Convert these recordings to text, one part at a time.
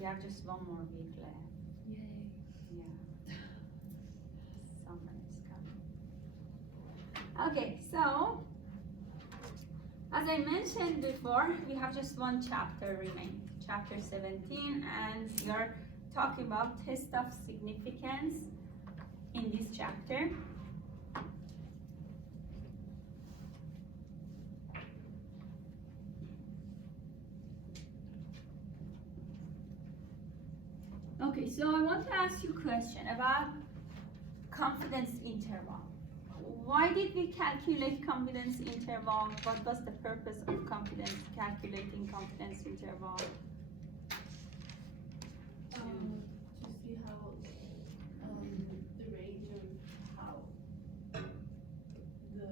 We have just one more week left. Yay. Yeah. Summer is coming. Okay, so as I mentioned before, we have just one chapter remaining, chapter 17, and we are talking about test of significance in this chapter. Okay, so I want to ask you a question about confidence interval. Why did we calculate confidence interval? What was the purpose of calculating confidence interval? To see how the range of how the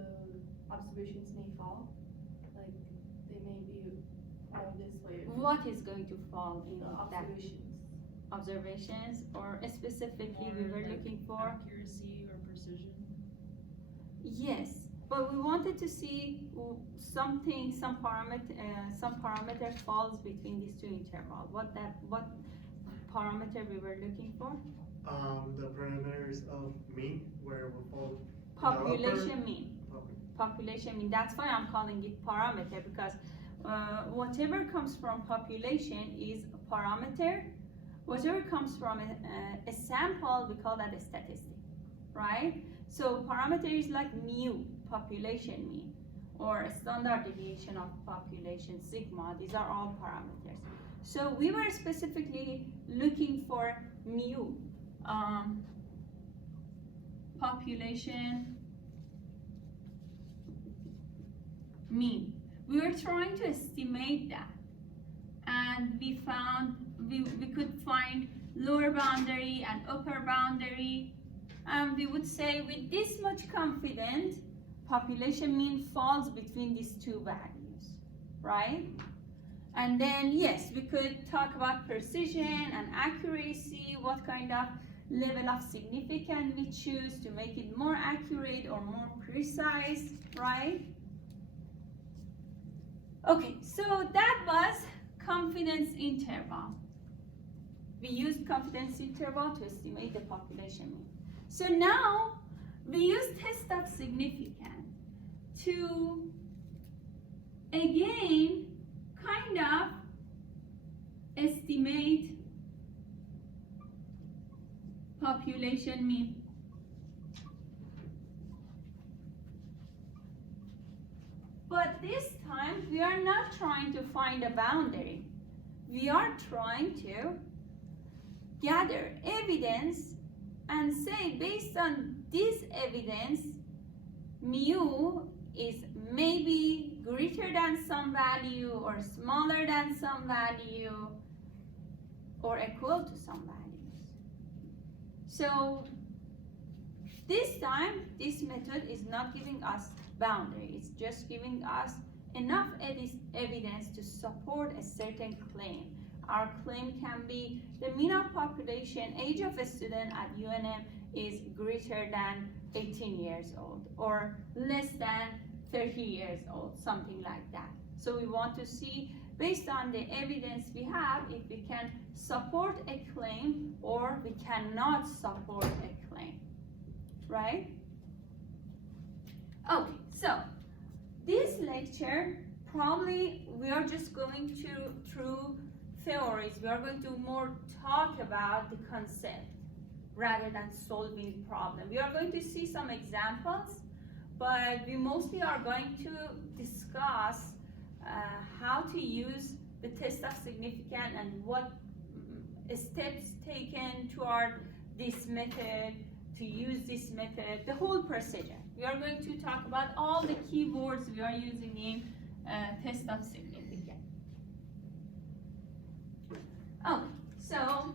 observations may fall. Like they may be fall this way. What is going to fall in The that observations. observations, or specifically Or we were like looking for? accuracy or precision. Yes, but we wanted to see some parameter falls between these two intervals. What parameter we were looking for? The parameters of mean, where we fall. Population mean. Okay. Population mean. That's why I'm calling it parameter, because whatever comes from population is a parameter. Whatever comes from a sample, we call that a statistic, right? So parameter is like mu, population mean, or a standard deviation of population, sigma. These are all parameters. So we were specifically looking for mu, population mean. We were trying to estimate that, and we found we could find lower boundary and upper boundary, and we would say with this much confidence, population mean falls between these two values, right? And then yes, we could talk about precision and accuracy, what kind of level of significance we choose to make it more accurate or more precise, right? Okay, so that was confidence interval. We used confidence interval to estimate the population mean. So now we use test of significance to again kind of estimate population mean. But this time we are not trying to find a boundary. We are trying to gather evidence and say, based on this evidence, mu is maybe greater than some value or smaller than some value or equal to some values. So this time, this method is not giving us boundary. It's just giving us enough evidence to support a certain claim. Our claim can be the mean of population, age of a student at UNM is greater than 18 years old or less than 30 years old, something like that. So we want to see, based on the evidence we have, if we can support a claim or we cannot support a claim, right? Okay, so this lecture, probably we are just going through theories. We are going to more talk about the concept rather than solving problem. We are going to see some examples, but we mostly are going to discuss how to use the test of significance and what steps taken toward this method, to use this method, the whole procedure. We are going to talk about all the keywords we are using in test of significance. Okay, so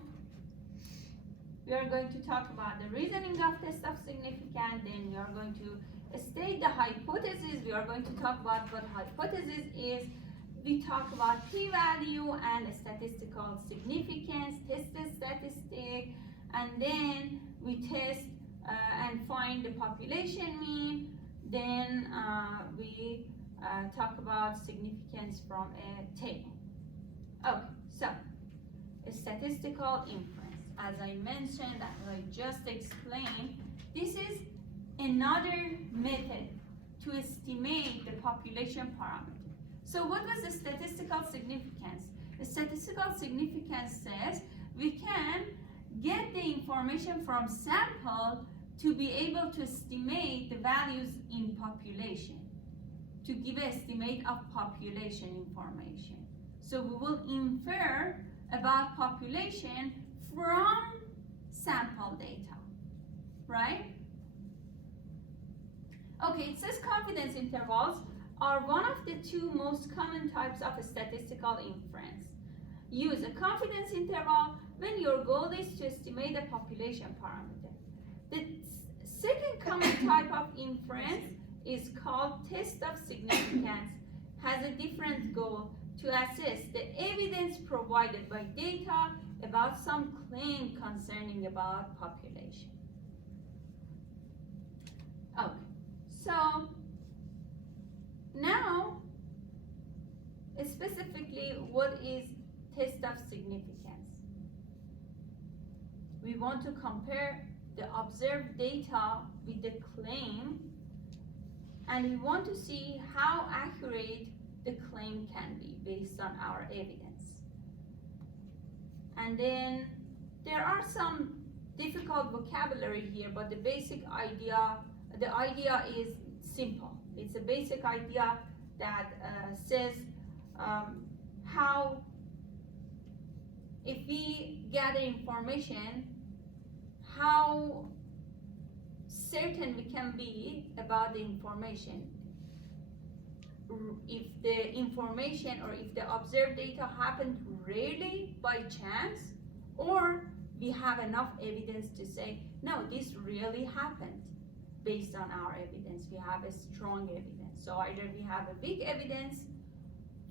we are going to talk about the reasoning of test of significance, then we are going to state the hypothesis. We are going to talk about what hypothesis is. We talk about p-value and statistical significance, test the statistic, and then we test and find the population mean. Then we talk about significance from a table. Okay, so statistical inference. As I mentioned, as I just explained, this is another method to estimate the population parameter. So what was the statistical significance? The statistical significance says we can get the information from sample to be able to estimate the values in population, to give an estimate of population information. So we will infer about population from sample data, right? Okay, it says confidence intervals are one of the two most common types of statistical inference. Use a confidence interval when your goal is to estimate a population parameter. The second common type of inference is called test of significance, has a different goal to assess the evidence provided by data about some claim concerning about population. Okay, so now specifically what is test of significance? We want to compare the observed data with the claim, and we want to see how accurate the claim can be based on our evidence. And then there are some difficult vocabulary here, but the idea is simple. It's a basic idea that says how, if we gather information, how certain we can be about the information. If the information or if the observed data happened rarely by chance, or we have enough evidence to say, no, this really happened based on our evidence. We have a strong evidence. So either we have a big evidence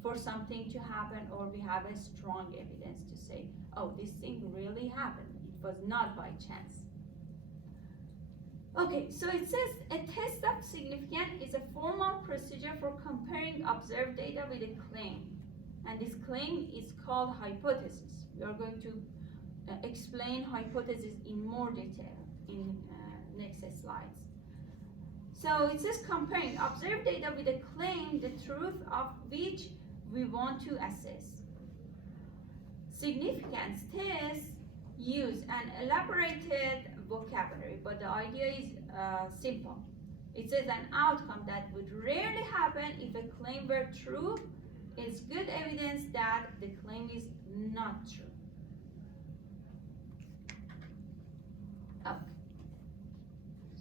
for something to happen, or we have a strong evidence to say, oh, this thing really happened. It was not by chance. Okay, so it says a test of significance is a formal procedure for comparing observed data with a claim. And this claim is called hypothesis. We are going to explain hypothesis in more detail in next slides. So it says comparing observed data with a claim, the truth of which we want to assess. Significance tests use an elaborated vocabulary, but the idea is simple. It says an outcome that would rarely happen if a claim were true is good evidence that the claim is not true. Okay.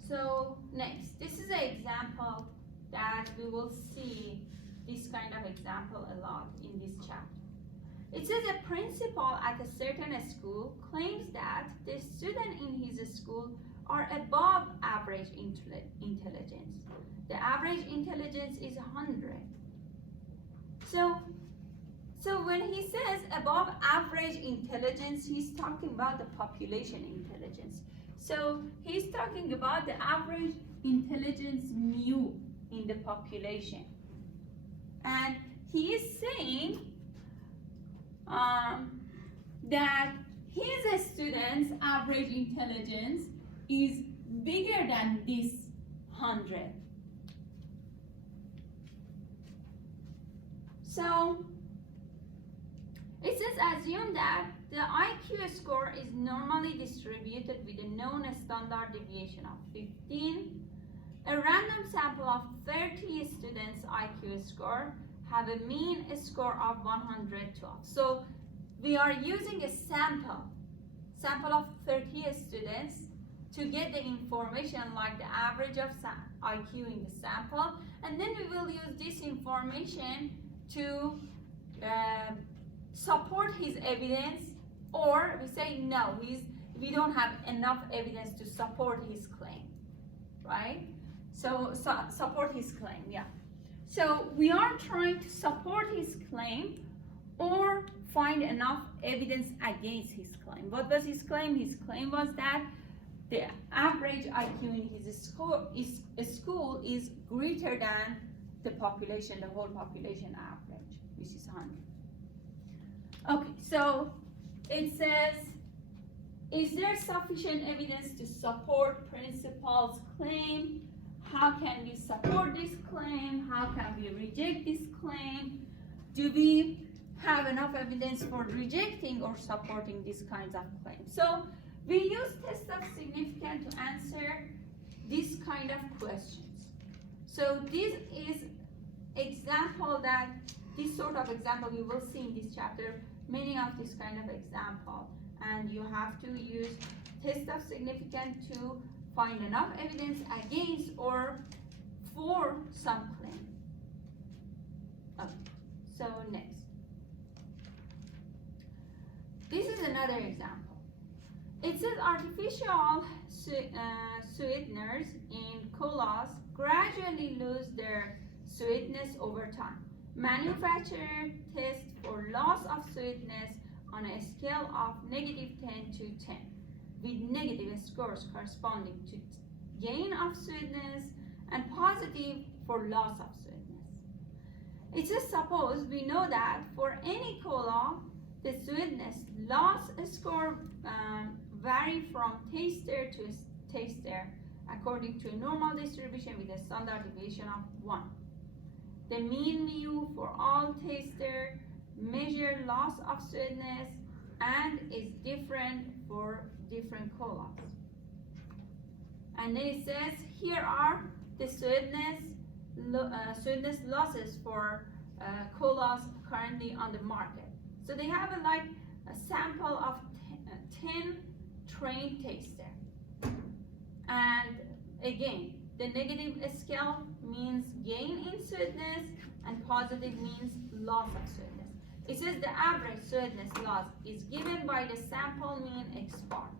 So next, this is an example that we will see this kind of example a lot in this chapter. It says a principal at a certain school claims that the students in his school are above average intelligence. The average intelligence is 100. So when he says above average intelligence, he's talking about the population intelligence. So he's talking about the average intelligence mu in the population. And he is saying that his students' average intelligence is bigger than this 100. So it says assume that the IQ score is normally distributed with a known standard deviation of 15. A random sample of 30 students' IQ score have a mean score of 112. So we are using a sample of 30 students to get the information like the average of IQ in the sample, and then we will use this information to support his evidence, or we say no, we don't have enough evidence to support his claim, right? So support his claim, yeah. So we are trying to support his claim or find enough evidence against his claim. What was his claim? His claim was that the average IQ in his school is greater than the population, the whole population average, which is 100. Okay, so It says, is there sufficient evidence to support principal's claim? How can we support this claim? How can we reject this claim? Do we have enough evidence for rejecting or supporting these kinds of claims? So we use test of significance to answer this kind of questions. So this is this sort of example you will see in this chapter, many of this kind of example, and you have to use test of significance to find enough evidence against or for some claim. Okay, so next. This is another example. It says artificial sweeteners in colas gradually lose their sweetness over time. Manufacturer tests for loss of sweetness on a scale of -10 to 10, with negative scores corresponding to gain of sweetness and positive for loss of sweetness. It says suppose we know that for any cola, the sweetness loss score vary from taster to taster according to a normal distribution with a standard deviation of 1. The mean mu for all taster measure loss of sweetness and is different for different colas. And then it says here are the sweetness losses for colas currently on the market. So they have a sample of 10 trained taster. And again, the negative scale means gain in sweetness and positive means loss of sweetness. It says the average sweetness loss is given by the sample mean x bar,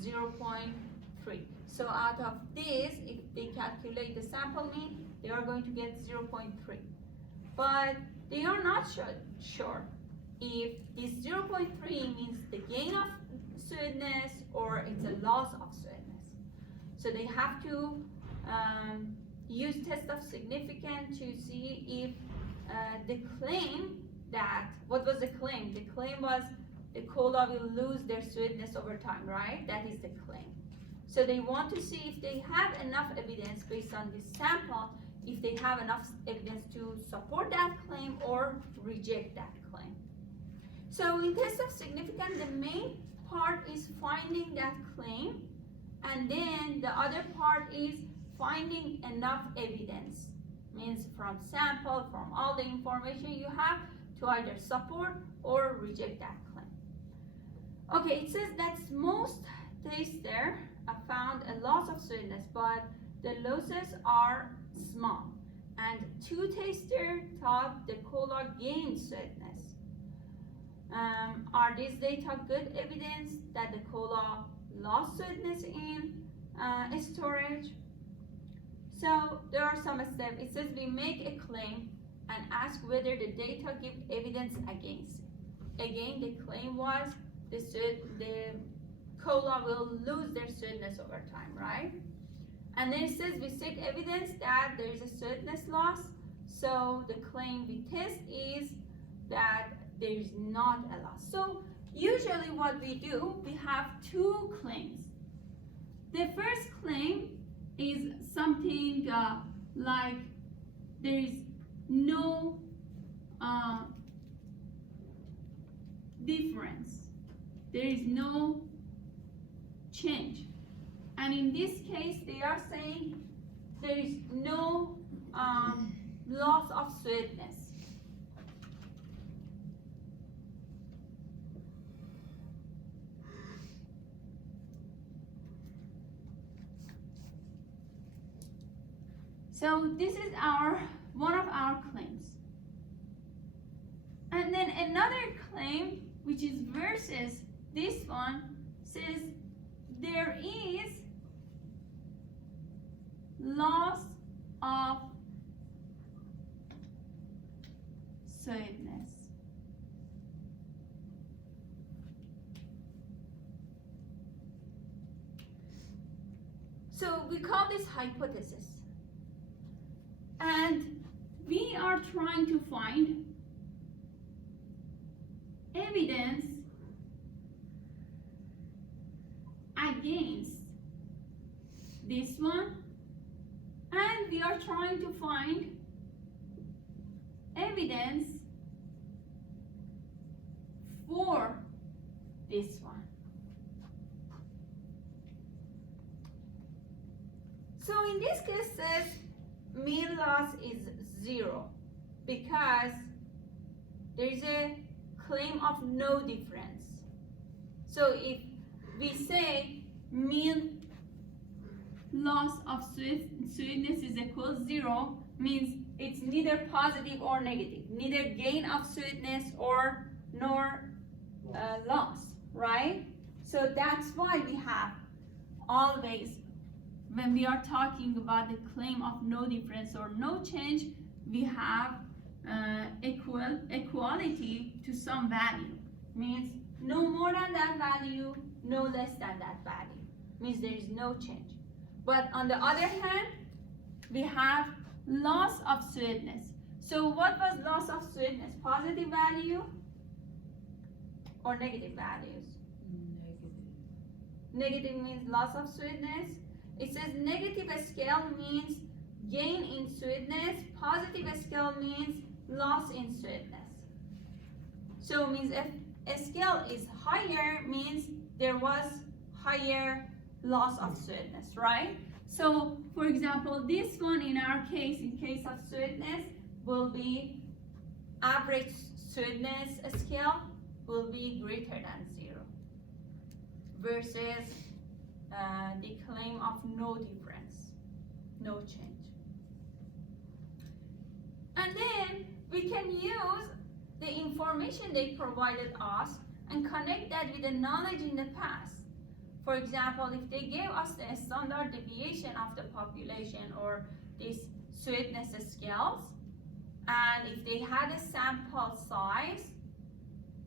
0.3. So out of this, if they calculate the sample mean, they are going to get 0.3. But they are not sure if this 0.3 means the gain of sweetness or it's a loss of sweetness. So they have to use test of significance to see if the claim what was the claim? The claim was the cola will lose their sweetness over time, right? That is the claim. So they want to see if they have enough evidence based on this sample, if they have enough evidence to support that claim or reject that claim. So in test of significance, the main part is finding that claim, and then the other part is finding enough evidence. Means from sample, from all the information you have to either support or reject that claim. Okay, it says that most taster found a loss of sweetness, but the losses are small. And 2 tasters thought the cola gained sweetness. Are these data good evidence that the cola lost sweetness in storage? So there are some steps. It says we make a claim and ask whether the data give evidence against it. Again, the claim was the cola will lose their sweetness over time, right? And then it says we seek evidence that there is a sweetness loss. So the claim we test is that there is not a loss. So usually what we do, we have 2 claims. The first claim is something like there is no difference. There is no change. And in this case, they are saying there is no loss of sweetness. So this is one of our claims. And then another claim, which is versus this one, says there is loss of sweetness. So we call this hypothesis. And we are trying to find evidence this one, and we are trying to find evidence for this one. So in this case, says mean loss is 0 because there is a claim of no difference. So if we say mean loss of sweetness is equal 0, means it's neither positive or negative, neither gain of sweetness or nor loss, right? So that's why we have always, when we are talking about the claim of no difference or no change, we have equality to some value. Means no more than that value, no less than that value. Means there is no change. But on the other hand, we have loss of sweetness. So what was loss of sweetness? Positive value or negative values? Negative means loss of sweetness. It says negative scale means gain in sweetness. Positive scale means loss in sweetness. So means if a scale is higher, means there was higher loss of sweetness, right? So for example, this one in our case, in case of sweetness, will be average sweetness scale will be greater than 0 versus the claim of no difference, no change. And then we can use the information they provided us and connect that with the knowledge in the past. For example, if they gave us the standard deviation of the population or these sweetness scales, and if they had a sample size,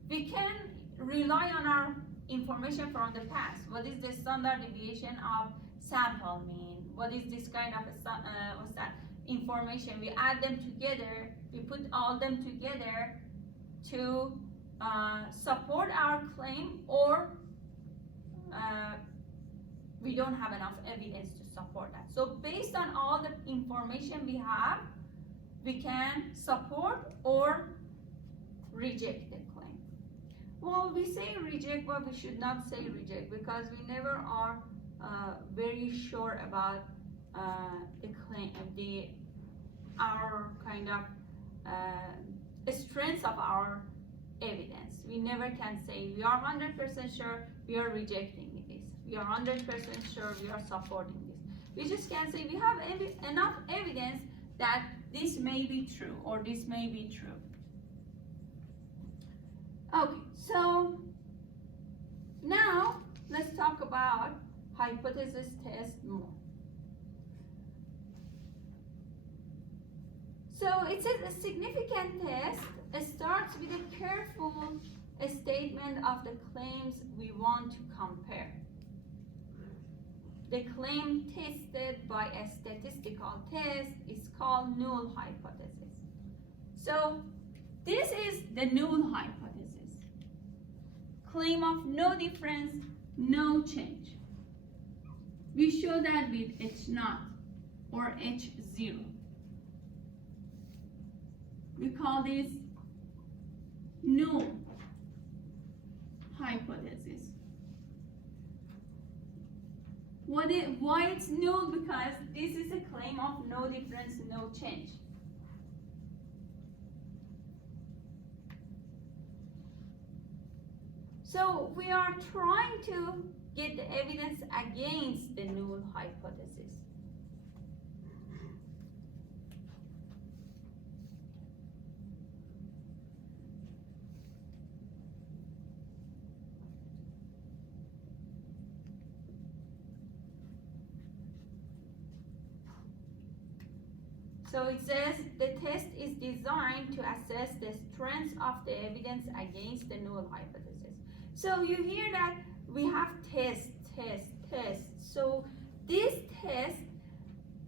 we can rely on our information from the past. What is the standard deviation of sample mean? What is this kind of what's that information? We add them together, we put all them together to support our claim, or we don't have enough evidence to support that. So based on all the information we have, we can support or reject the claim. Well, we say reject, but we should not say reject because we never are very sure about the claim, our kind of strength of our evidence. We never can say we are 100% sure we are rejecting this. We are 100% sure we are supporting this. We just can say we have enough evidence that this may be true or this may be true. Okay, so now let's talk about hypothesis test more. So it says a significant test starts with a careful statement of the claims we want to compare. The claim tested by a statistical test is called null hypothesis. So this is the null hypothesis. Claim of no difference, no change. We show that with H0 or H0. We call this null hypothesis. Why it's null? Because this is a claim of no difference, no change. So we are trying to get the evidence against the null hypothesis. So it says the test is designed to assess the strength of the evidence against the null hypothesis. So you hear that we have test. So this test,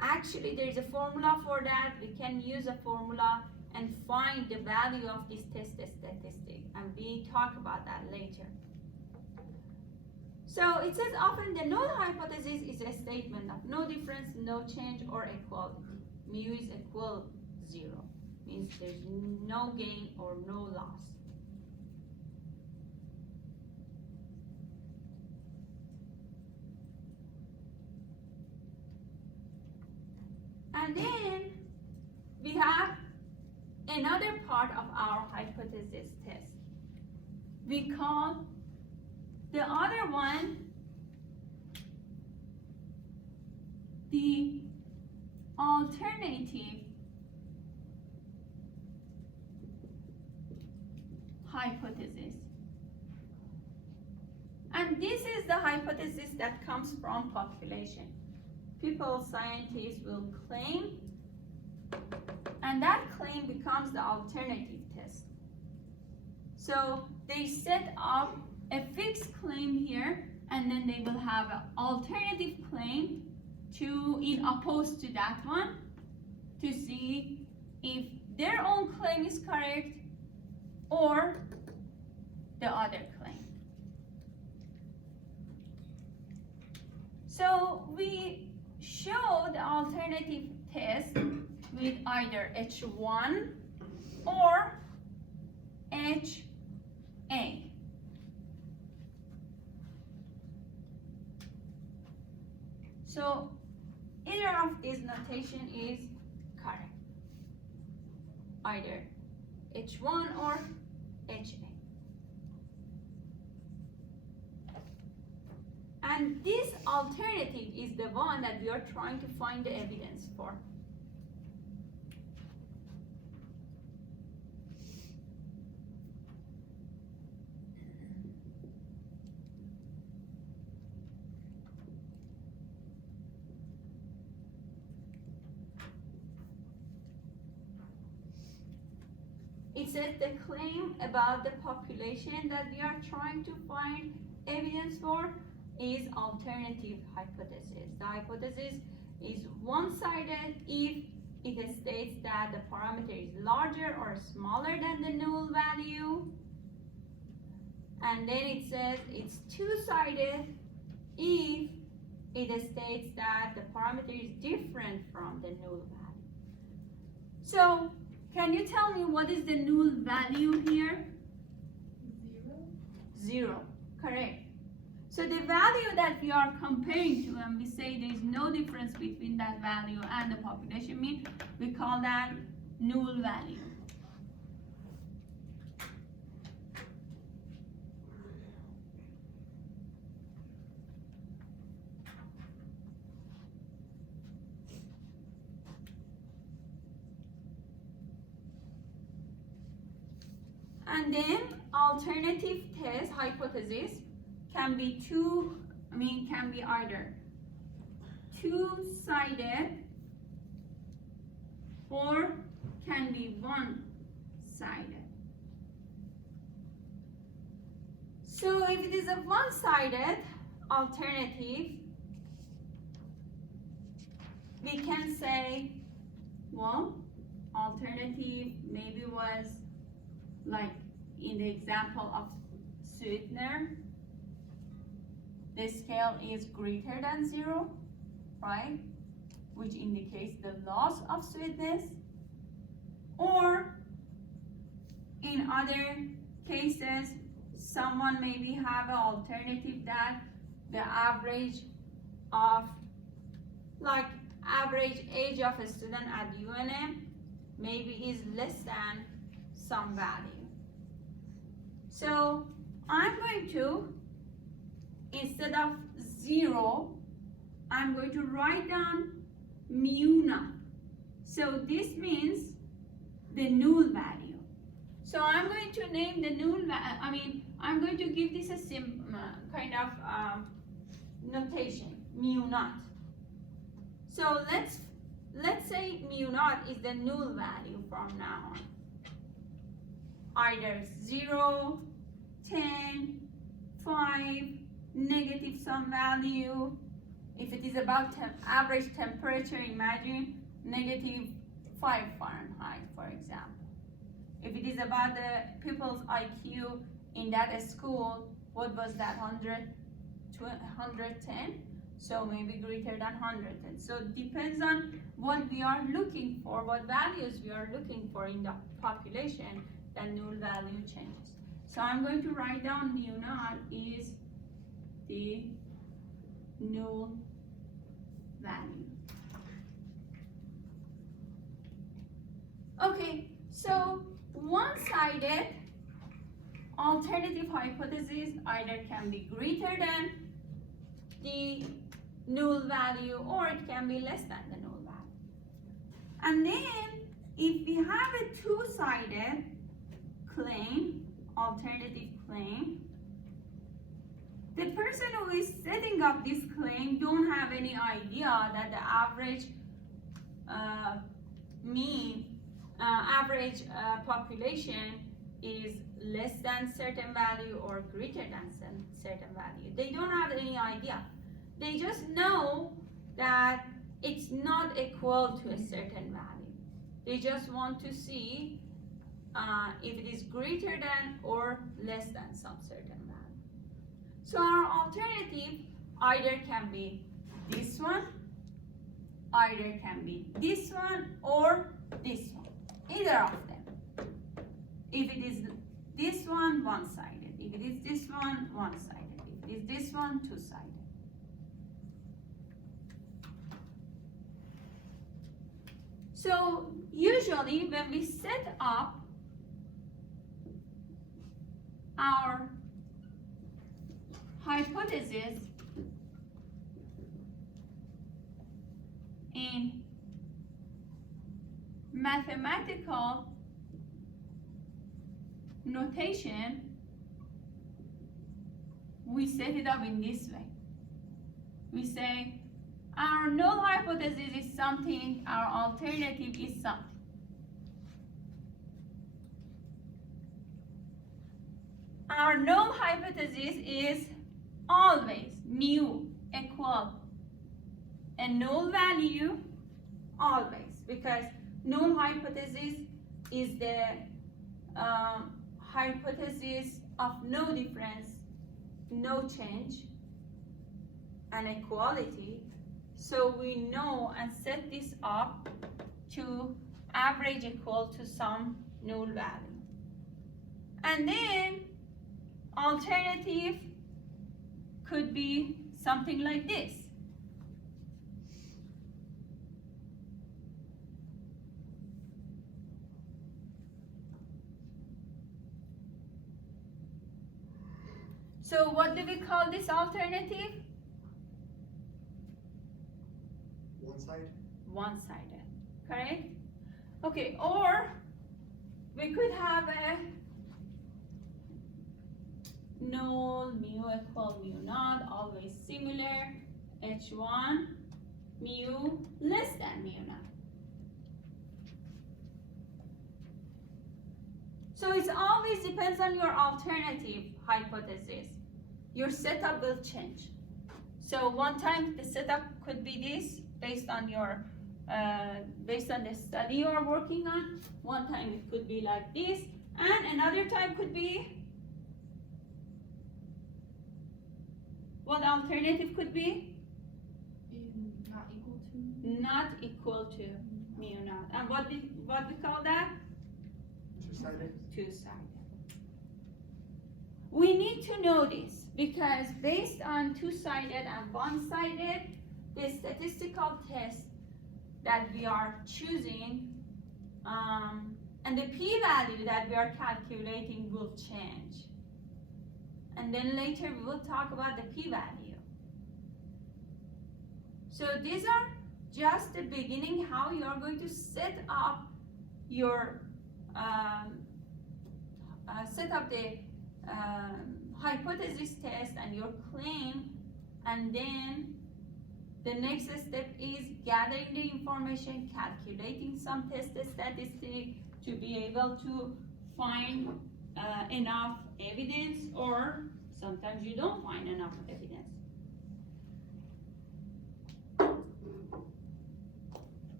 actually there is a formula for that. We can use a formula and find the value of this test statistic, and we talk about that later. So it says often the null hypothesis is a statement of no difference, no change, or equality. Mu is equal 0. Means there's no gain or no loss. And then we have another part of our hypothesis test. We call the other one the alternative hypothesis. And this is the hypothesis that comes from population. People, scientists will claim, and that claim becomes the alternative test. So they set up a fixed claim here, and then they will have an alternative claim in opposed to that one to see if their own claim is correct or the other claim. So we show the alternative test with either H1 or HA. So either of these notation is correct. Either H1 or HA. And this alternative is the one that we are trying to find the evidence for. It says the claim about the population that we are trying to find evidence for is alternative hypothesis. The hypothesis is one-sided if it states that the parameter is larger or smaller than the null value. And then it says it's two-sided if it states that the parameter is different from the null value. So, can you tell me what is the null value here? 0, correct. So the value that we are comparing to, and we say there is no difference between that value and the population mean, we call that null value. And then alternative test hypothesis can be can be either two-sided or can be one-sided. So if it is a one-sided alternative, we can say, well, alternative maybe was like in the example of sweetener, the scale is greater than 0, right? Which indicates the loss of sweetness. Or in other cases, someone maybe have an alternative that the average age of a student at UNM maybe is less than some value. So I'm going to, instead of 0, I'm going to write down mu naught. So this means the null value. So I'm going to name the null value, I'm going to give this a kind of notation, mu naught. So let's say mu naught is the null value from now on. Either 0, 10, 5, negative some value. If it is about average temperature, imagine negative 5 Fahrenheit, for example. If it is about the people's IQ in that school, what was that, 100? 110, so maybe greater than 110. So it depends on what we are looking for, what values we are looking for in the population, the null value changes. So I'm going to write down mu naught is the null value. Okay, so one-sided alternative hypothesis either can be greater than the null value or it can be less than the null value. And then if we have a two-sided claim, alternative claim, the person who is setting up this claim don't have any idea that the average population is less than certain value or greater than certain value. They don't have any idea. They just know that it's not equal to a certain value. They just want to see if it is greater than or less than some certain value. So our alternative either can be this one, either can be this one, or this one. Either of them. If it is this one, one-sided. If it is this one, one-sided. If it is this one, two-sided. So usually when we set up our hypothesis in mathematical notation, we set it up in this way. We say our null hypothesis is something, our alternative is something. Our null hypothesis is always mu equal a null value, always, because null hypothesis is the hypothesis of no difference, no change, and equality. So we know and set this up to average equal to some null value. And then alternative could be something like this. So what do we call this alternative? One-sided, correct? Okay, or we could have a null mu equal mu naught, always similar, h1 mu less than mu naught. So it always depends on your alternative hypothesis. Your setup will change. So one time the setup could be this based on your based on the study you are working on. One time it could be like this, and another time could be, what alternative could be? Not equal to? Not equal to mu naught. And what we call that? Two-sided. Two-sided. We need to know this because based on two-sided and one-sided, the statistical test that we are choosing and the p-value that we are calculating will change. And then later we will talk about the p-value. So these are just the beginning how you are going to set up your the hypothesis test and your claim, and then the next step is gathering the information, calculating some test statistic to be able to find enough evidence, or sometimes you don't find enough evidence.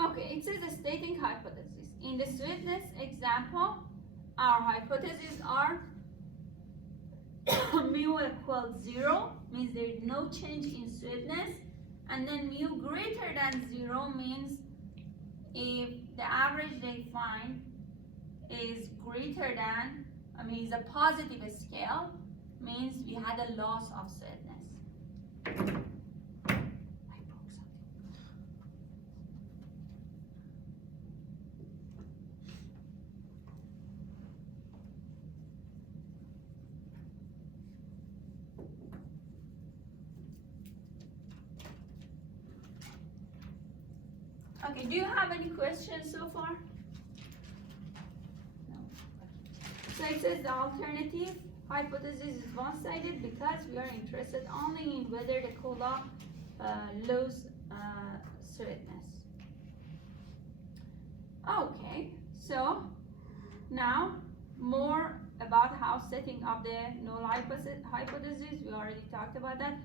Okay, it says stating hypothesis. In the sweetness example, our hypotheses are mu equals 0, means there is no change in sweetness, and then mu greater than 0 means if the average they find is greater than, is a positive scale, means we had a loss of sweetness. I broke something. Okay, do you have any questions so far? No. So it says the alternative hypothesis is one-sided because we are interested only in whether the cola loses sweetness. Okay, so now more about how setting up the null hypothesis. We already talked about that.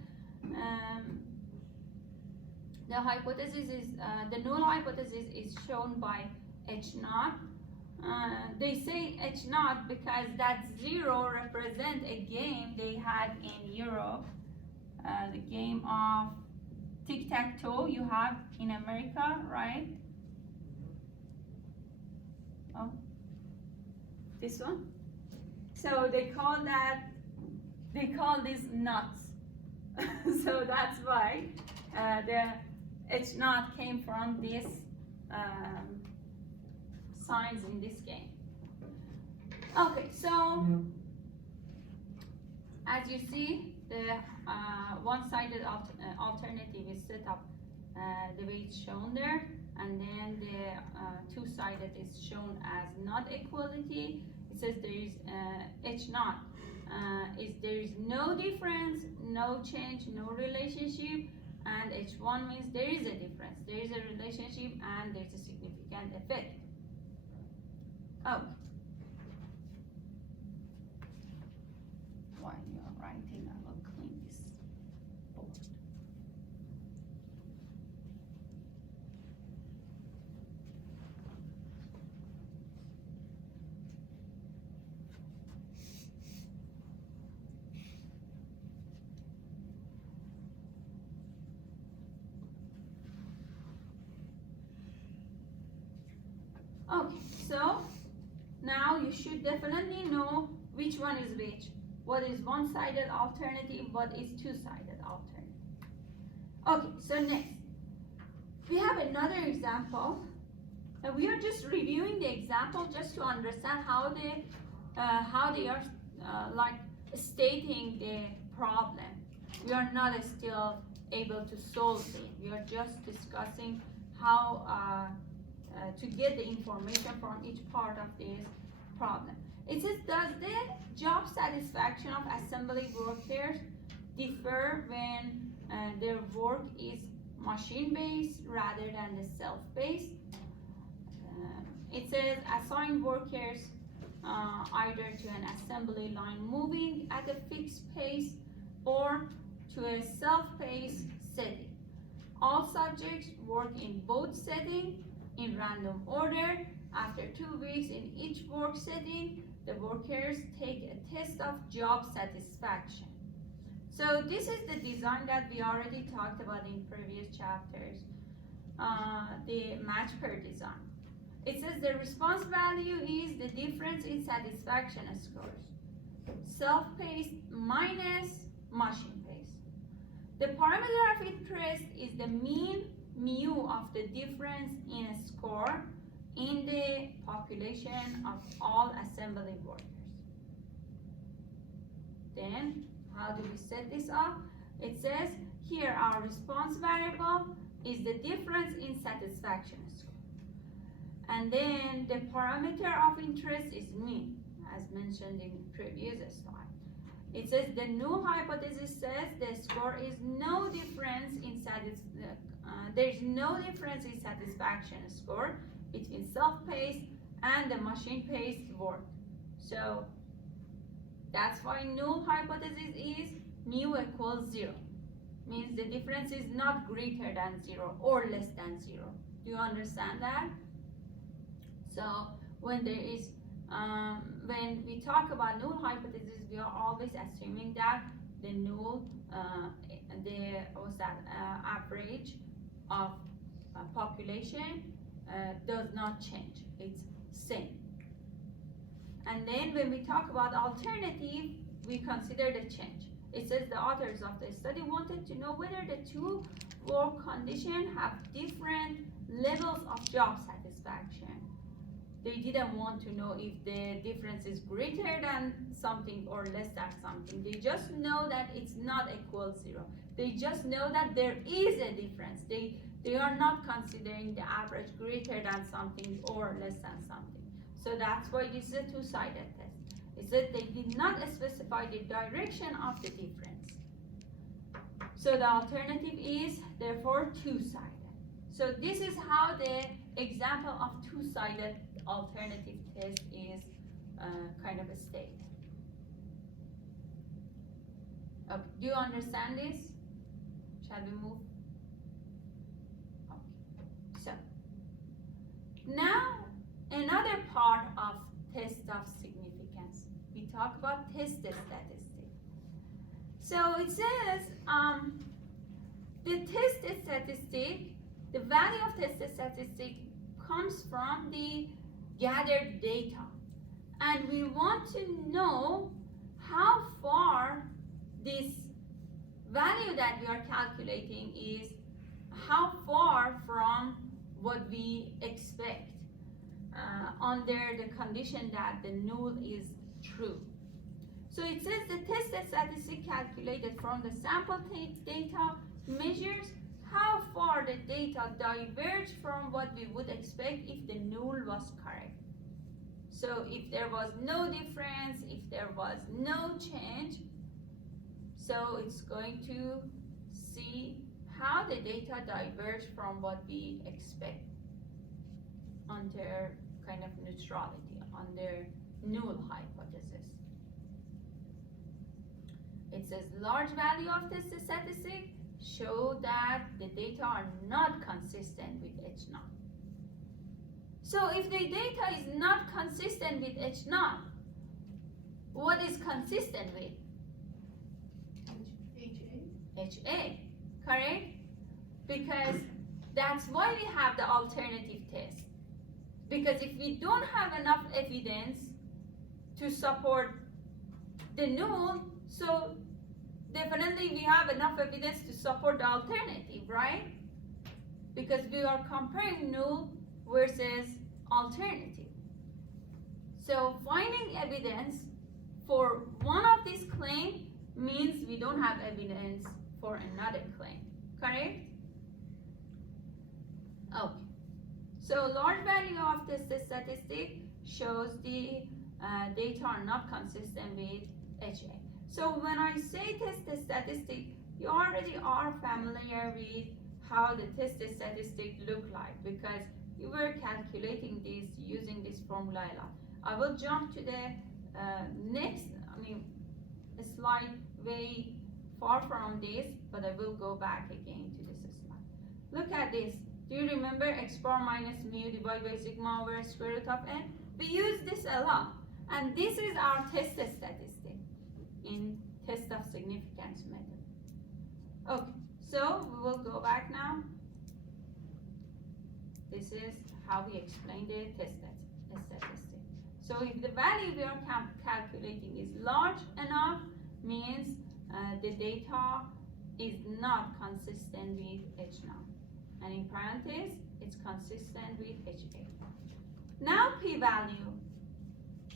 The hypothesis is the null hypothesis is shown by H naught. They say H naught because that 0 represents a game they had in Europe, the game of tic-tac-toe you have in America, right? Oh, this one. So they call this nuts. So that's why the H naught came from this signs in this game. Okay, so as you see, the one-sided alternative is set up the way it's shown there, and then the two-sided is shown as not equality. It says there is H naught. There is no difference, no change, no relationship, and H1 means there is a difference, there is a relationship, and there's a significant effect. Oh. While you are writing, I will clean this board. Okay, so now you should definitely know which one is which. What is one-sided alternative, what is two-sided alternative. Okay, so next, we have another example. We are just reviewing the example just to understand how they are like stating the problem. We are not still able to solve it. We are just discussing how to get the information from each part of this problem. It says, does the job satisfaction of assembly workers differ when their work is machine-based rather than the self-based? It says, assign workers either to an assembly line moving at a fixed pace or to a self-paced setting. All subjects work in both settings in random order. After 2 weeks in each work setting, the workers take a test of job satisfaction. So this is the design that we already talked about in previous chapters, the match pair design. It says the response value is the difference in satisfaction scores. Self-paced minus machine-paced. The parameter of interest is the mean mu of the difference in score in the population of all assembly workers. Then, how do we set this up? It says here our response variable is the difference in satisfaction score. And then the parameter of interest is mean, as mentioned in previous slide. It says the null hypothesis says the score is no difference in there's no difference in satisfaction score between self-paced and the machine-paced work. So that's why null hypothesis is mu equals 0. Means the difference is not greater than 0 or less than 0. Do you understand that? So when there is when we talk about null hypothesis, we are always assuming that the null average of population does not change, it's same. And then when we talk about alternative, we consider the change. It says the authors of the study wanted to know whether the two work conditions have different levels of job satisfaction. They didn't want to know if the difference is greater than something or less than something. They just know that it's not equal zero. They just know that there is a difference. They are not considering the average greater than something or less than something. So that's why this is a two-sided test. It said they did not specify the direction of the difference. So the alternative is therefore two-sided. So this is how the example of two-sided alternative test is kind of a state. Okay, do you understand this? Shall we move? Okay. So now another part of test of significance. We talk about tested statistic. So it says the tested statistic, the value of tested statistic comes from the gathered data, and we want to know how far this value that we are calculating is, how far from what we expect under the condition that the null is true. So it says the tested statistic calculated from the sample data measures how far the data diverge from what we would expect if the null was correct. So if there was no difference, if there was no change, so it's going to see how the data diverge from what we expect under kind of neutrality, under null hypothesis. It says large value of the statistic show that the data are not consistent with H0. So if the data is not consistent with H0, what is consistent with? HA, correct? Because that's why we have the alternative test. Because if we don't have enough evidence to support the null, so definitely we have enough evidence to support the alternative, right? Because we are comparing null versus alternative. So finding evidence for one of these claims means we don't have evidence for another claim, correct? Okay. So large value of the statistic shows the data are not consistent with HA. So when I say tested statistic, you already are familiar with how the tested statistic look like, because you were calculating this using this formula a lot. I will jump to the next, slide way far from this, but I will go back again to this slide. Look at this. Do you remember x bar minus mu divided by sigma over square root of n? We use this a lot, and this is our tested statistic in test of significance method. Okay, so we will go back now. This is how we explain the tested statistic. So if the value we are calculating is large enough, means the data is not consistent with H0. And in parentheses, it's consistent with HA. Now p-value.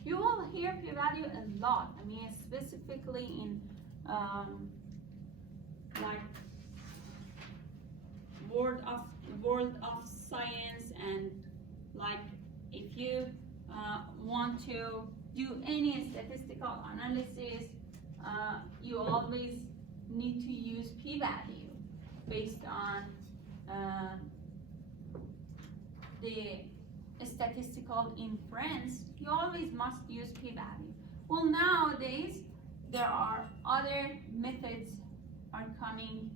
You will hear p-value a lot. Specifically in like world of science, and like if you want to do any statistical analysis, you always need to use p-value based on the statistical inference. You always must use p-value. Well, nowadays there are other methods are coming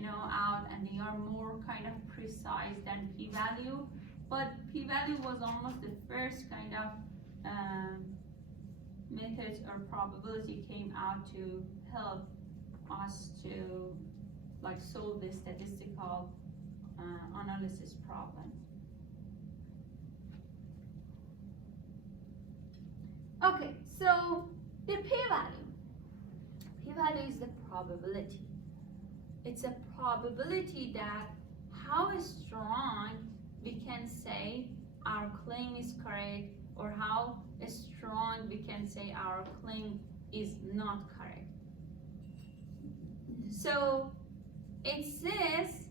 out, and they are more kind of precise than p-value. But p-value was almost the first kind of methods or probability came out to help us to like solve the statistical analysis problem. Okay, so the p-value. P-value is the probability. It's a probability that how strong we can say our claim is correct, or how strong we can say our claim is not correct. So it says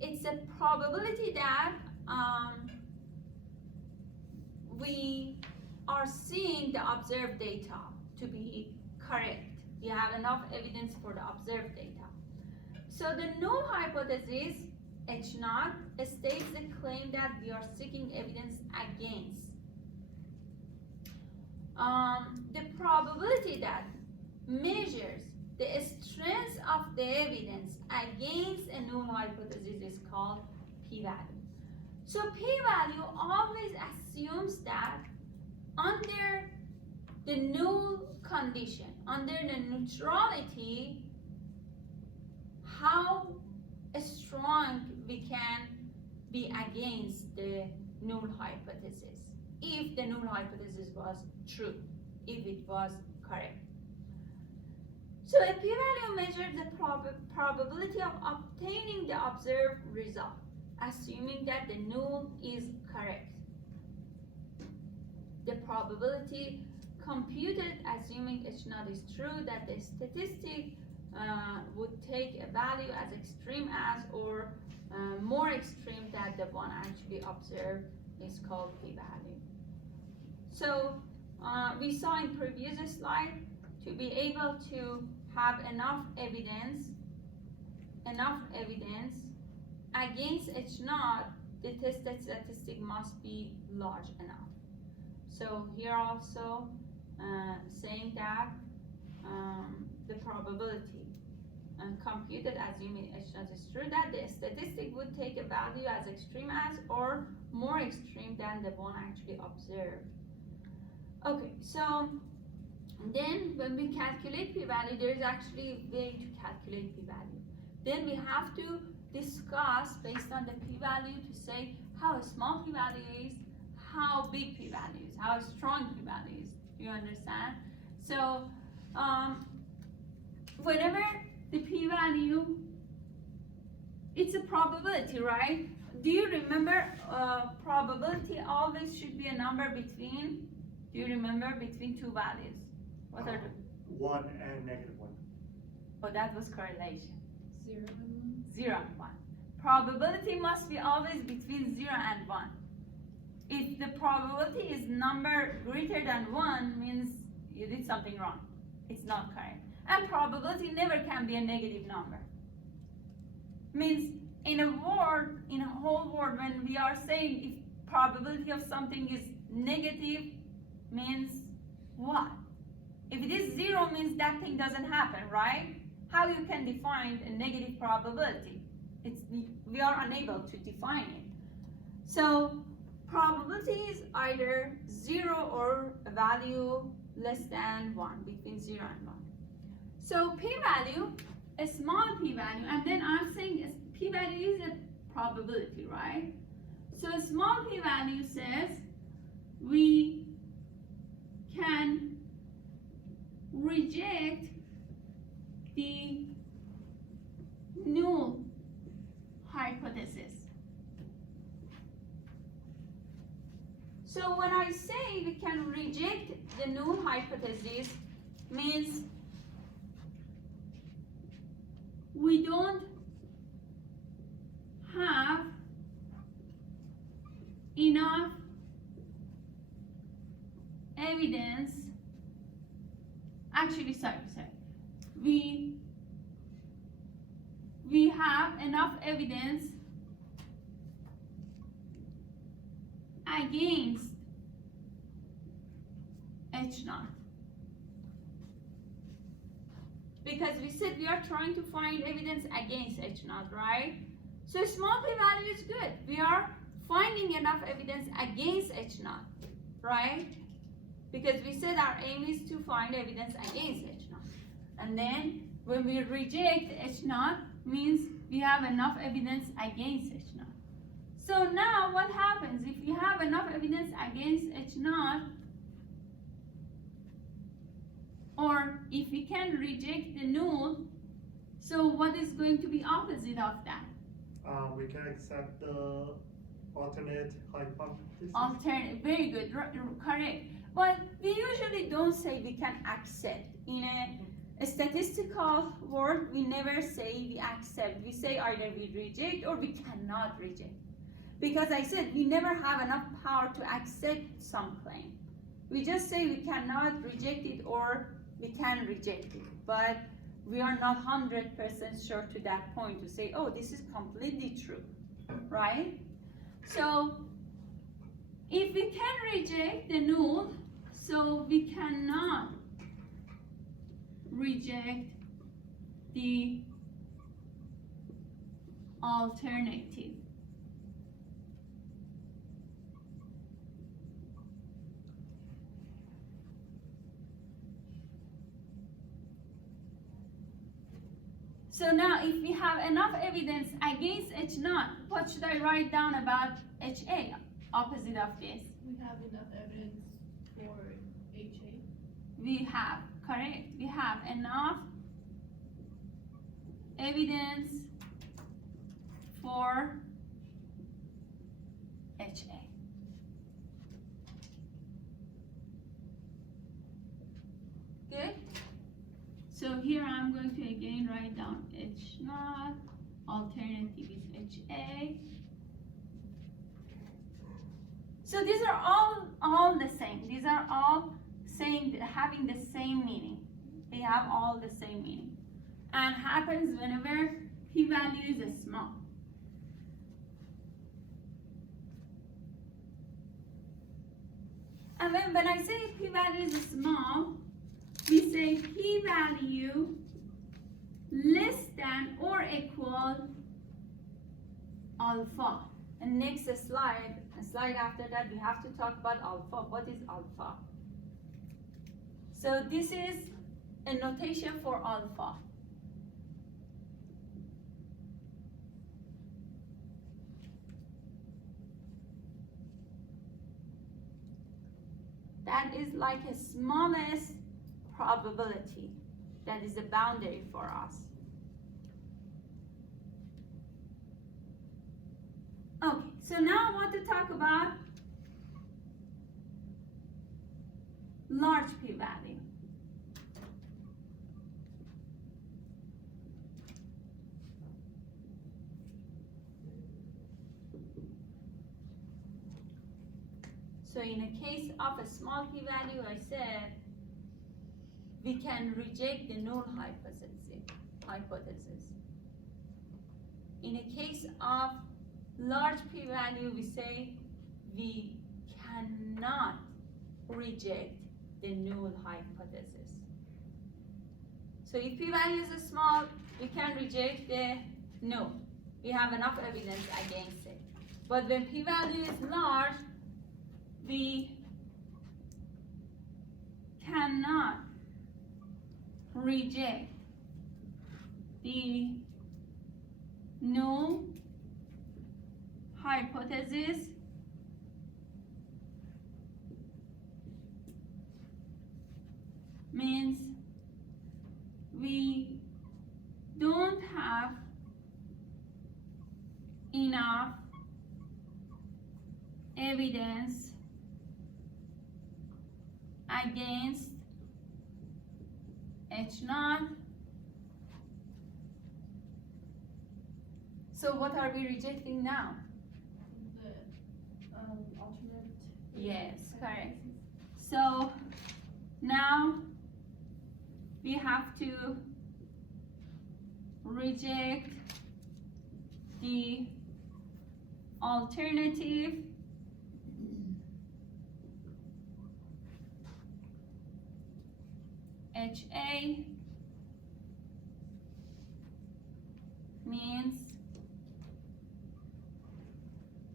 it's a probability that we are seeing the observed data to be correct. We have enough evidence for the observed data. So the null hypothesis, H0, states the claim that we are seeking evidence against. The probability that measures the strength of the evidence against a null hypothesis is called p-value. So p-value always assumes that under the null condition, under the neutrality, how strong we can be against the null hypothesis, if the null hypothesis was true, if it was correct. So a p-value measures the probability of obtaining the observed result, assuming that the null is correct. The probability computed assuming H0 is true, that the statistic would take a value as extreme as or more extreme than the one actually observed is called p-value. So we saw in previous slide, to be able to have enough evidence against H0, the tested statistic must be large enough. So here also saying that the probability computed assuming H0 is true, that the statistic would take a value as extreme as or more extreme than the one actually observed. Okay, so then when we calculate p-value, there is actually a way to calculate p-value. Then we have to discuss based on the p-value to say how small p-value is, how big p-value is, how strong p-value is. Do you understand? So whenever the p-value, it's a probability, right? Do you remember probability always should be a number between, do you remember, between two values? What are the? 1 and -1. Oh, that was correlation. 0 and 1. 0 and 1. Probability must be always between 0 and 1. If the probability is number greater than 1, means you did something wrong. It's not correct. And probability never can be a negative number. Means in a word, in a whole word, when we are saying if probability of something is negative, means what? If it is 0, means that thing doesn't happen, right? How you can define a negative probability? We are unable to define it. So probability is either 0 or a value less than 1, between 0 and 1. So p-value, a small p-value, and then I'm saying p-value is a probability, right? So a small p-value says we can reject the null hypothesis. So when I say we can reject the null hypothesis, means we don't have enough evidence. Actually, sorry. We have enough evidence against H0. because we said we are trying to find evidence against H naught, right? So small p-value is good. We are finding enough evidence against H naught, right? Because we said our aim is to find evidence against H naught. And then when we reject H naught, means we have enough evidence against H naught. So now what happens if we have enough evidence against H naught, or if we can reject the null, so what is going to be opposite of that? We can accept the alternate hypothesis. Alternate, very good, correct. But we usually don't say we can accept. In a statistical word, we never say we accept. We say either we reject or we cannot reject. Because I said we never have enough power to accept some claim. We just say we cannot reject it or we can reject it. But we are not 100% sure to that point to say, oh, this is completely true, right? So if we can reject the null, so we cannot reject the alternative. So now if we have enough evidence against H naught, what should I write down about HA, opposite of this? We have enough evidence for HA. We have, correct, we have enough evidence for HA. Good? So here I'm going to again write down H naught, alternative is HA. So these are all the same. These are all having the same meaning. They have all the same meaning. And happens whenever p-value is small. And when I say p-value is small, we say p-value less than or equal alpha. And next slide, a slide after that, we have to talk about alpha. What is alpha? So this is a notation for alpha. That is like a smallest probability. That is a boundary for us. Okay, so now I want to talk about large p-value. So in a case of a small p-value, I said we can reject the null hypothesis. In a case of large p-value, we say we cannot reject the null hypothesis. So if p-value is small, we can reject the null. We have enough evidence against it. But when p-value is large, we cannot reject the null hypothesis means we don't have enough evidence against H naught. So what are we rejecting now? The alternate. Yes, correct. So now we have to reject the alternative HA means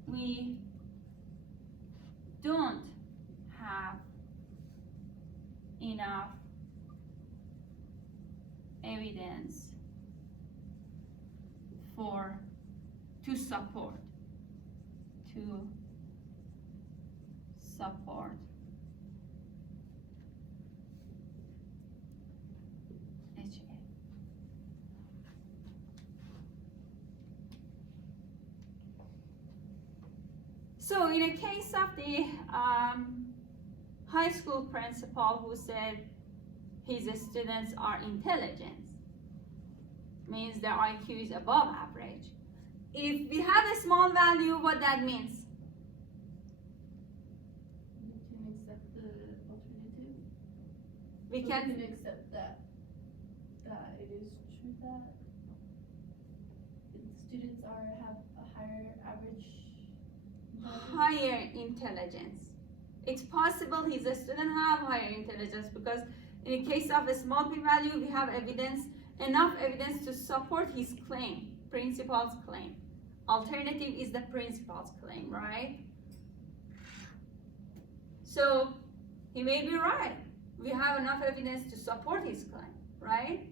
we don't have enough evidence to support HA. So in a case of the high school principal who said his students are intelligent, means their IQ is above average. If we have a small value, what that means? We can accept the alternative. We So can we can accept that it is true that students have a higher average intelligence. higher intelligence. It's possible his student have higher intelligence because in the case of a small p-value, we have enough evidence to support his claim, principal's claim. Alternative is the principal's claim, right? So he may be right. We have enough evidence to support his claim, right?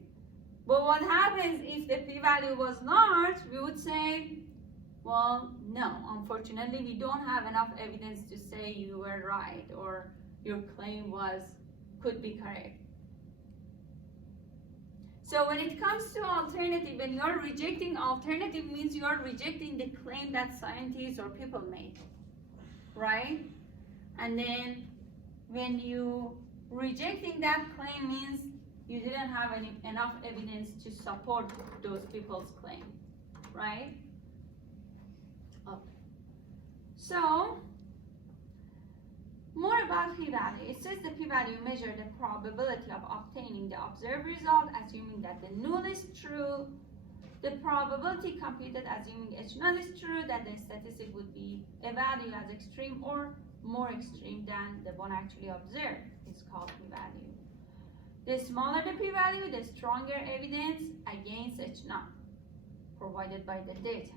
But what happens if the p-value was large? We would say, well, no, unfortunately, we don't have enough evidence to say you were right or your claim could be correct. So when it comes to alternative, when you're rejecting alternative means you're rejecting the claim that scientists or people made, right? And then when you rejecting that claim means you didn't have enough evidence to support those people's claim, right? Okay. So, more about p-value. It says the p-value measures the probability of obtaining the observed result, assuming that the null is true. The probability computed assuming h0 is true, that the statistic would be a value as extreme or more extreme than the one actually observed. It's called p-value. The smaller the p-value, the stronger evidence against h0 provided by the data.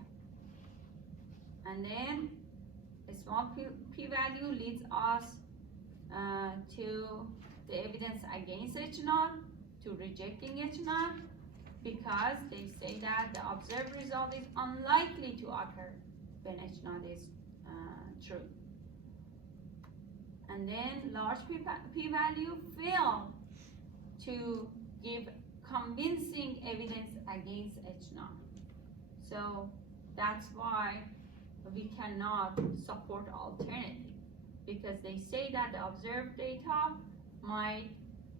And then a small p-value leads us to the evidence against h0, to rejecting h0, because they say that the observed result is unlikely to occur when h0 is true. And then large p-value fail to give convincing evidence against h0. So that's why we cannot support alternative, because they say that the observed data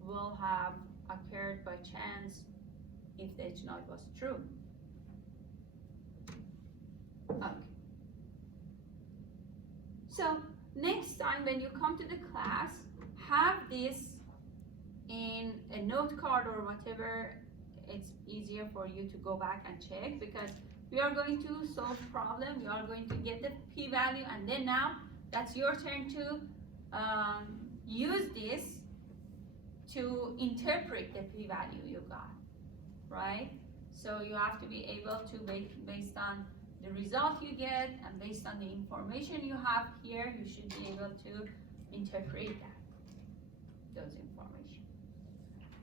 will have occurred by chance if the h0 was true. Okay. So next time when you come to the class, have this in a note card or whatever. It's easier for you to go back and check, because we are going to solve problem. You are going to get the p-value, and then now that's your turn to use this to interpret the p-value you got, right? So you have to be able to, based on the result you get and based on the information you have here, you should be able to interpret those information.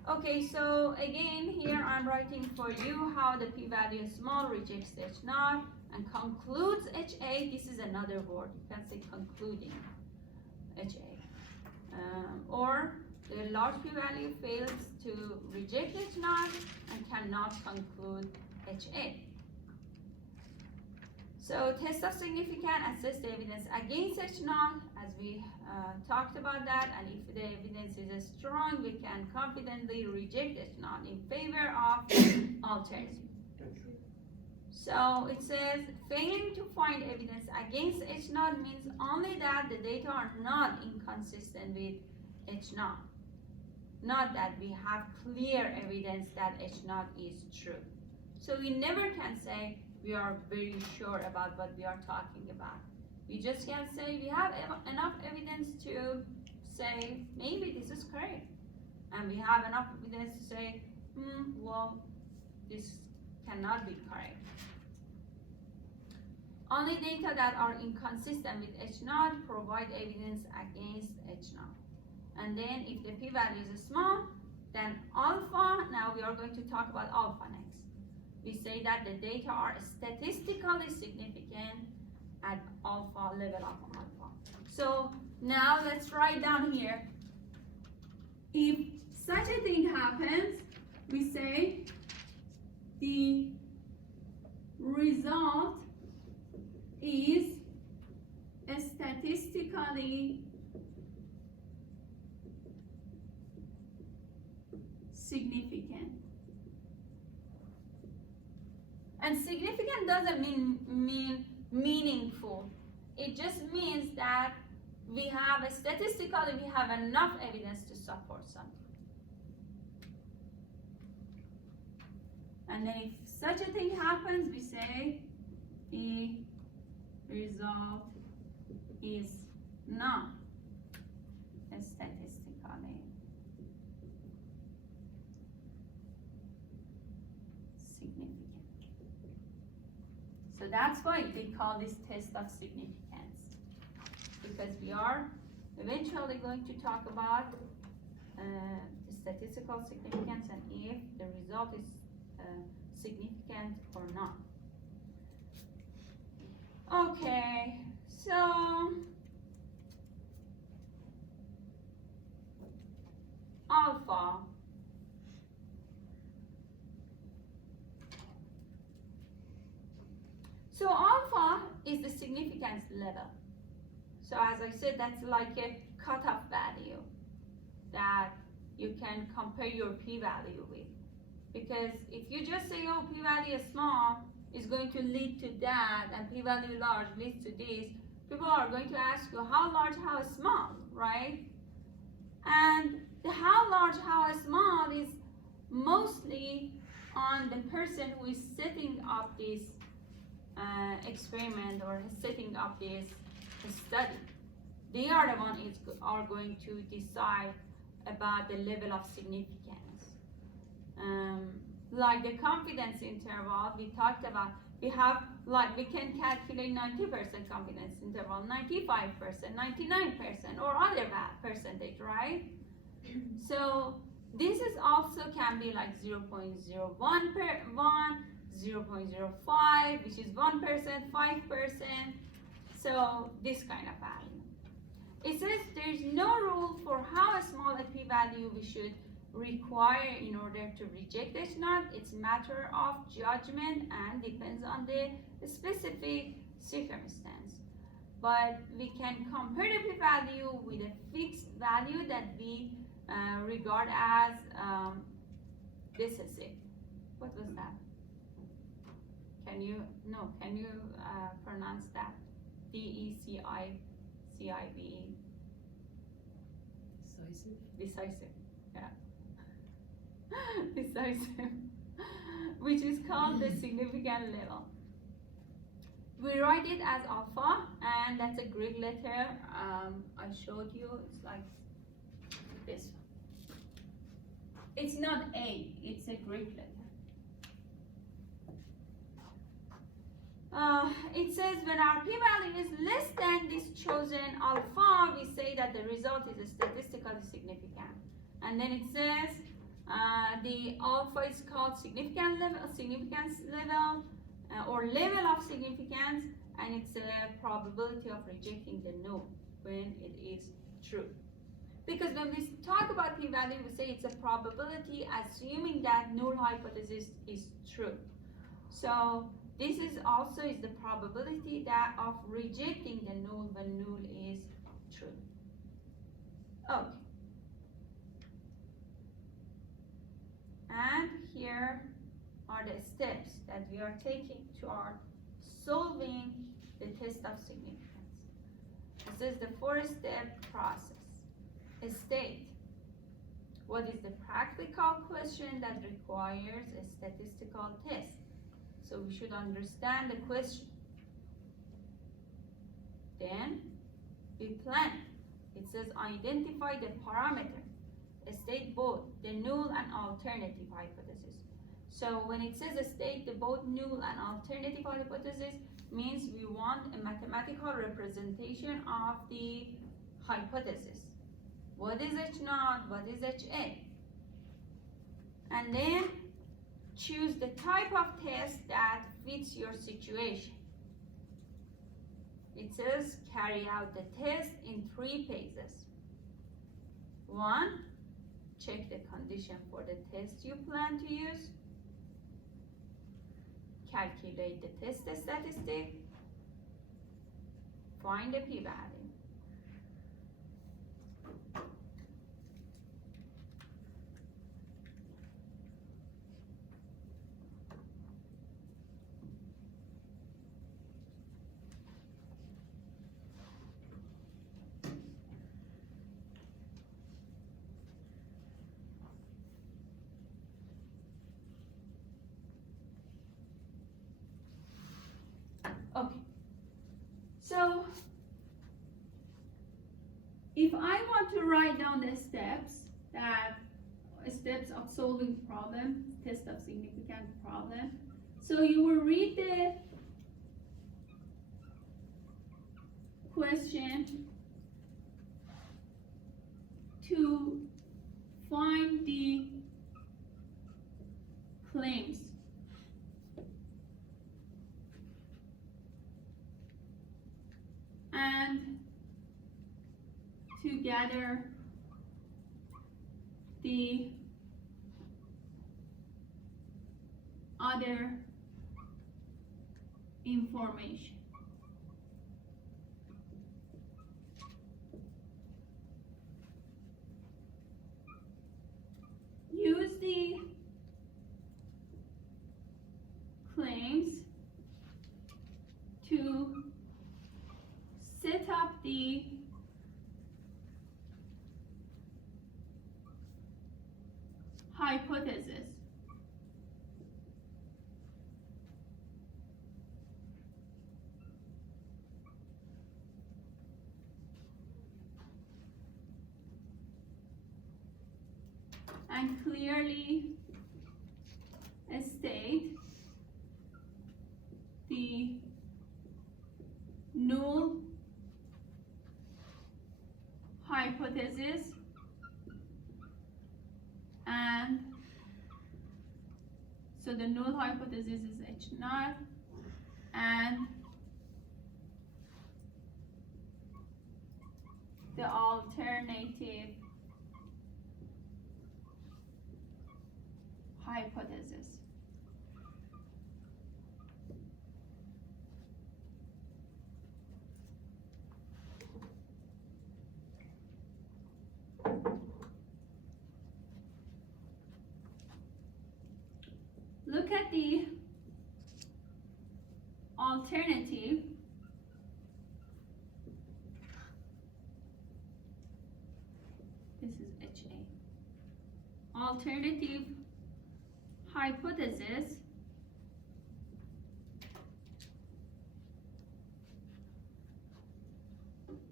Okay, so again, here I'm writing for you how the p-value is small rejects h0 and concludes HA. This is another word. You can say concluding HA. Or the large p-value fails to reject h0 and cannot conclude HA. So test of significance, assess the evidence against h0, as we talked about that, and if the evidence is strong, we can confidently reject h0 in favor of alternative. So it says failing to find evidence against h0 means only that the data are not inconsistent with h0, not that we have clear evidence that h0 is true. So we never can say we are very sure about what we are talking about. We just can say we have enough evidence to say maybe this is correct, and we have enough evidence to say well, this cannot be correct. Only data that are inconsistent with H0 provide evidence against H0. And then if the p-value is small, then alpha, now we are going to talk about alpha next. We say that the data are statistically significant at alpha, level of alpha. So now let's write down here. If such a thing happens, we say the result is statistically significant. And significant doesn't mean meaningful. It just means that we have statistically we have enough evidence to support something. And then if such a thing happens, we say the result is not statistically significant. So that's why they call this test of significance, because we are eventually going to talk about statistical significance and if the result is significant or not. Okay, so alpha. So alpha is the significance level. So as I said, that's like a cutoff value that you can compare your p-value with. Because if you just say, oh, p-value is small, is going to lead to that, and p-value large leads to this, people are going to ask you how large, how small, right? And the how large, how small is mostly on the person who is setting up this experiment or setting up this study. They are the ones are going to decide about the level of significance. Like the confidence interval we talked about, we can calculate 90% confidence interval, 95%, 99%, or other percentage, right? So this is also can be like 0.01 per 1, 0.05, which is 1%, 5%. So this kind of value. It says there's no rule for how small a p-value we should require in order to reject H0. It's a matter of judgment and depends on the specific circumstance. But we can compare the p-value with a fixed value that we regard as decisive. What was that? Can you pronounce that? D-E-C-I-C-I-V-E. Decisive. Decisive, yeah. Decisive, which is called the significant level. We write it as alpha, and that's a Greek letter. I showed you, it's like this one. It's not A, it's a Greek letter. It says when our p-value is less than this chosen alpha, we say that the result is statistically significant. And then it says the alpha is called significance level, or level of significance, and it's a probability of rejecting the null when it is true. Because when we talk about p-value, we say it's a probability assuming that null hypothesis is true. So this is also the probability that of rejecting the null when null is true. Okay. And here are the steps that we are taking to our solving the test of significance. This is the 4-step process. State what is the practical question that requires a statistical test. So we should understand the question. Then we plan. It says identify the parameter. State both the null and alternative hypothesis. So when it says state the both null and alternative hypothesis, means we want a mathematical representation of the hypothesis. What is H naught? What is HA? And then choose the type of test that fits your situation. It says carry out the test in 3 phases. 1, check the condition for the test you plan to use. Calculate the test statistic. Find the p-value. Okay, so if I want to write down the steps of solving problem, test of significant problem, so you will read the question to find the claims. And to gather the other information. Use the claims to set up the hypothesis. And clearly state the null hypothesis and so the null hypothesis is H naught and the alternative hypothesis. Look at the alternative. This is HA. Alternative hypothesis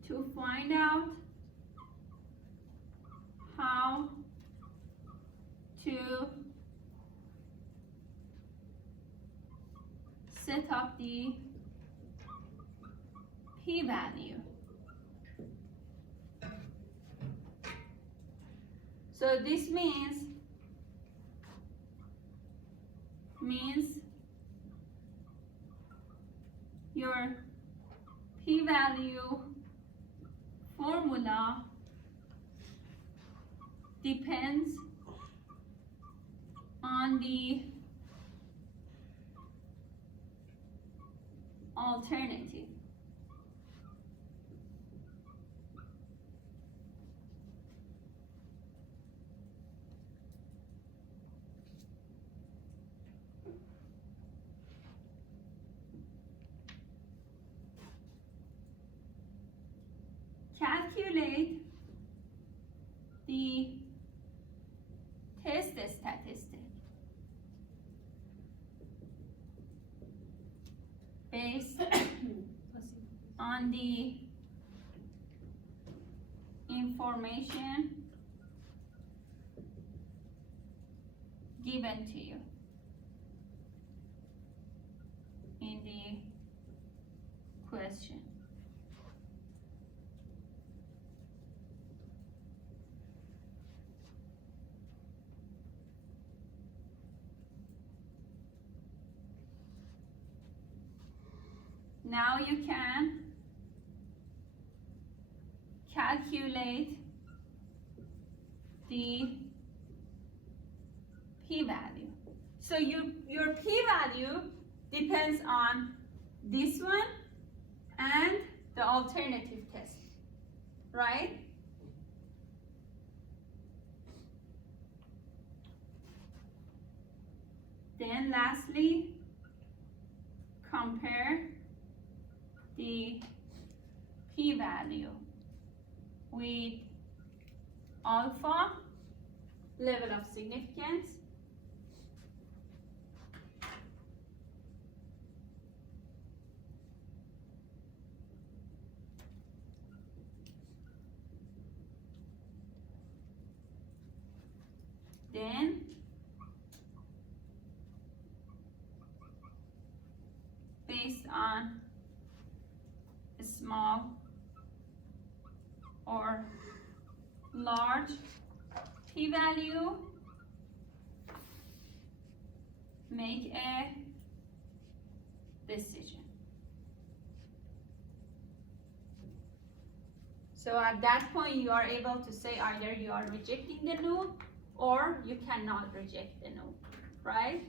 to find out how to set up the p-value. So this means your p-value formula depends on the alternative. Calculate the test statistic based on the information given to you. question. Now you can calculate the p-value. So your p-value depends on this one and the alternative test, right? Then lastly, compare the p-value with alpha, level of significance, then based on a small or large p-value, make a decision. So at that point you are able to say either you are rejecting the null or you cannot reject the null, right?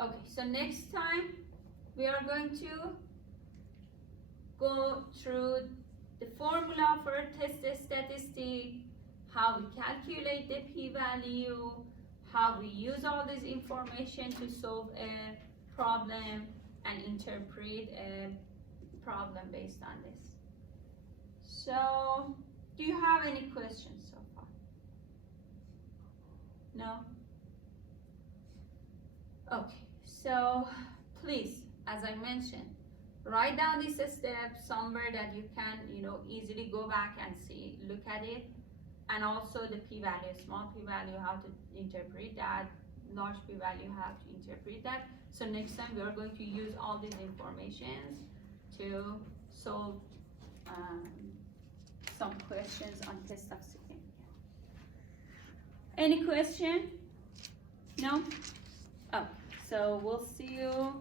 Okay, so next time we are going to go through the formula for test statistic, how we calculate the p-value, how we use all this information to solve a problem and interpret a problem based on this. So, do you have any questions so far? No? Okay, so please, as I mentioned, write down these steps somewhere that you can, easily go back and see, look at it, and also the p-value, small p-value, how to interpret that, large p-value, how to interpret that. So next time we are going to use all these informations to solve some questions on test of significance. Any question? No? Oh, so we'll see you